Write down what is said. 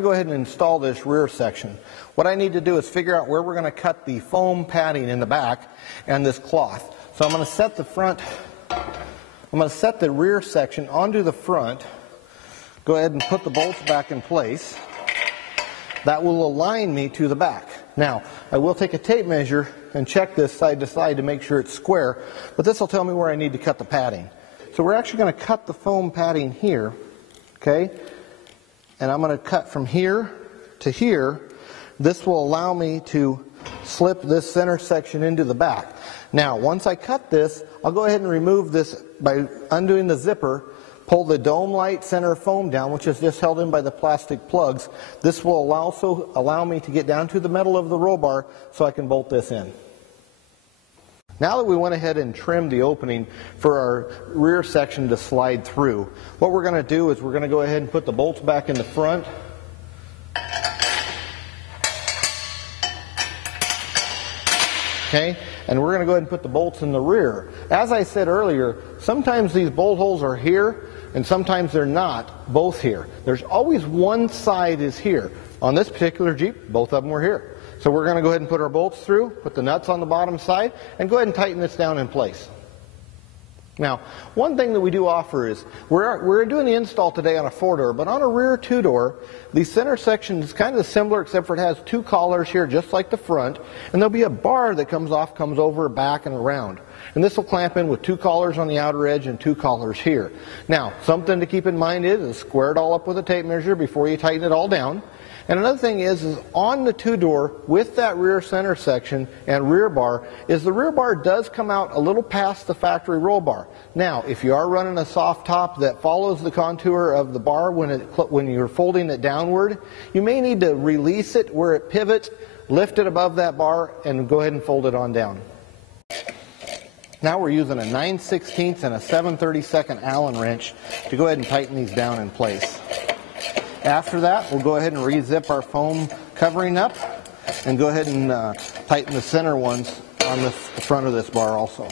Go ahead and install this rear section. What I need to do is figure out where we're going to cut the foam padding in the back and this cloth. So I'm going to set the rear section onto the front. Go ahead and put the bolts back in place. That will align me to the back. Now, I will take a tape measure and check this side to side to make sure it's square, but this will tell me where I need to cut the padding. So we're actually going to cut the foam padding here, okay? And I'm going to cut from here to here. This will allow me to slip this center section into the back. Now, once I cut this, I'll go ahead and remove this by undoing the zipper, pull the dome light center foam down, which is just held in by the plastic plugs. This will also allow me to get down to the metal of the roll bar so I can bolt this in. Now that we went ahead and trimmed the opening for our rear section to slide through, what we're going to do is we're going to go ahead and put the bolts back in the front. Okay, and we're going to go ahead and put the bolts in the rear. As I said earlier, sometimes these bolt holes are here and sometimes they're not both here. There's always one side is here. On this particular Jeep, both of them were here. So we're going to go ahead and put our bolts through, put the nuts on the bottom side, and go ahead and tighten this down in place. Now, one thing that we do offer is, we're doing the install today on a 4-door, but on a rear 2-door, the center section is kind of similar except for it has two collars here just like the front, and there'll be a bar that comes over, back, and around. And this will clamp in with two collars on the outer edge and two collars here. Now, something to keep in mind is square it all up with a tape measure before you tighten it all down. And another thing is on the 2-door with that rear center section and rear bar, is the rear bar does come out a little past the factory roll bar. Now, if you are running a soft top that follows the contour of the bar when you're folding it downward, you may need to release it where it pivots, lift it above that bar, and go ahead and fold it on down. Now we're using a 9/16 and a 7/32 Allen wrench to go ahead and tighten these down in place. After that, we'll go ahead and re-zip our foam covering up and go ahead and tighten the center ones on the front of this bar also.